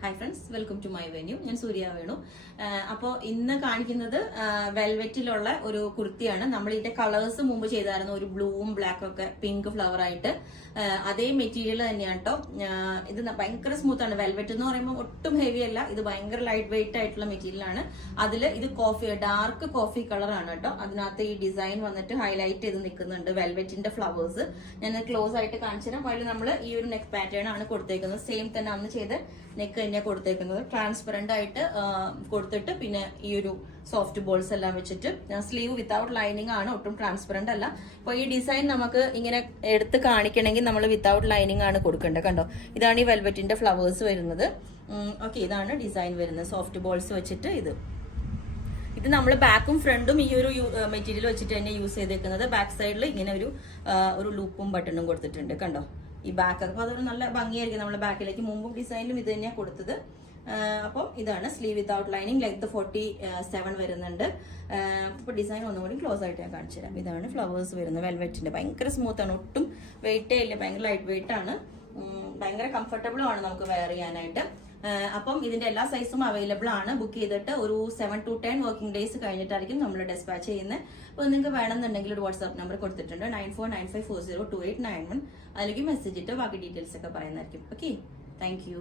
Hi friends, welcome to my venue. ഞാൻ സൂര്യ വേണു. അപ്പോൾ ഇന്ന് കാണിക്കുന്നത് വെൽവെറ്റിലുള്ള ഒരു കുർത്തിയാണ്. നമ്മൾ ഇതിന്റെ കളേഴ്സ് മുമ്പ് ചെയ്തായിരുന്നു, ഒരു ബ്ലൂവും ബ്ലാക്കും ഒക്കെ പിങ്ക് ഫ്ലവർ ആയിട്ട്. അതേ മെറ്റീരിയൽ തന്നെയാണ് കേട്ടോ. ഇത് ഭയങ്കര സ്മൂത്ത് ആണ്. വെൽവെറ്റ് എന്ന് പറയുമ്പോൾ ഒട്ടും ഹെവി അല്ല, ഇത് ഭയങ്കര ലൈറ്റ് വെയിറ്റ് ആയിട്ടുള്ള മെറ്റീരിയൽ ആണ്. അതിൽ ഇത് ഡാർക്ക് കോഫി കളർ ആണ് കേട്ടോ. അതിനകത്ത് ഈ ഡിസൈൻ വന്നിട്ട് ഹൈലൈറ്റ് ചെയ്ത് നിൽക്കുന്നുണ്ട്, വെൽവെറ്റിന്റെ ഫ്ലവേഴ്സ്. ഞാൻ ക്ലോസ് ആയിട്ട് കാണിച്ചു തരാം. അതിൽ നമ്മൾ ഈ ഒരു നെക്ക് പാറ്റേൺ ആണ് കൊടുത്തേക്കുന്നത്. സെയിം തന്നെ അന്ന് ചെയ്ത് നെക്ക് തന്നെ കൊടുത്തേക്കുന്നത്. ട്രാൻസ്പെറന്റ് ആയിട്ട് കൊടുത്തിട്ട് പിന്നെ ഈ ഒരു സോഫ്റ്റ് ബോൾസ് എല്ലാം വെച്ചിട്ട് സ്ലീവ് വിത്തൗട്ട് ലൈനിങ് ആണ്, ഒട്ടും ട്രാൻസ്പെറന്റ് അല്ല. അപ്പൊ ഈ ഡിസൈൻ നമുക്ക് ഇങ്ങനെ എടുത്ത് കാണിക്കണമെങ്കിൽ നമ്മൾ വിത്തൗട്ട് ലൈനിങ് ആണ് കൊടുക്കേണ്ടത്. കണ്ടോ, ഇതാണ് ഈ വെൽവെറ്റിന്റെ ഫ്ലവേഴ്സ് വരുന്നത്. ഓക്കെ, ഇതാണ് ഡിസൈൻ വരുന്നത്. സോഫ്റ്റ് ബോൾസ് വെച്ചിട്ട് ഇത് നമ്മൾ ബാക്കും ഫ്രണ്ടും ഈ ഒരു മെറ്റീരിയൽ വെച്ചിട്ട് തന്നെ യൂസ് ചെയ്തേക്കുന്നത്. ബാക്ക് സൈഡിൽ ഇങ്ങനെ ഒരു ലൂപ്പും ബട്ടണും കൊടുത്തിട്ടുണ്ട്. കണ്ടോ, ഈ ബാക്ക്. അപ്പൊ അതൊരു നല്ല ഭംഗിയായിരിക്കും. നമ്മൾ ബാക്കിലേക്ക് മുമ്പും ഡിസൈനിലും ഇത് തന്നെയാണ് കൊടുത്തത്. അപ്പോൾ ഇതാണ് സ്ലീവ് വിത്തൗട്ട് ലൈനിങ്. ലെങ്ത് 47 വരുന്നുണ്ട്. അപ്പോൾ ഡിസൈൻ ഒന്നുകൂടി ക്ലോസ് ആയിട്ട് ഞാൻ കാണിച്ചു തരാം. ഇതാണ് ഫ്ലവേഴ്സ് വരുന്നത്. വെൽവെറ്റിന്റെ ഭയങ്കര സ്മൂത്ത് ആണ്, ഒട്ടും വെയിറ്റേ ഇല്ല, ഭയങ്കര ലൈറ്റ് വെയിറ്റ് ആണ്. ഭയങ്കര കംഫർട്ടബിളും ആണ് നമുക്ക് വെയർ ചെയ്യാനായിട്ട്. അപ്പം ഇതിന്റെ എല്ലാ സൈസും അവൈലബിൾ ആണ്. ബുക്ക് ചെയ്തിട്ട് ഒരു 7 to 10 വർക്കിംഗ് ഡേയ്സ് കഴിഞ്ഞിട്ടായിരിക്കും നമ്മൾ ഡെസ്പാച്ച് ചെയ്യുന്നത്. അപ്പോൾ നിങ്ങൾക്ക് വേണമെന്നുണ്ടെങ്കിൽ ഒരു വാട്സ്ആപ്പ് നമ്പർ കൊടുത്തിട്ടുണ്ട്, 9495402891. അതിലേക്ക് മെസ്സേജ് ഇട്ട് ബാക്കി ഡീറ്റെയിൽസ് ഒക്കെ പറയുന്നതായിരിക്കും. Okay, thank you.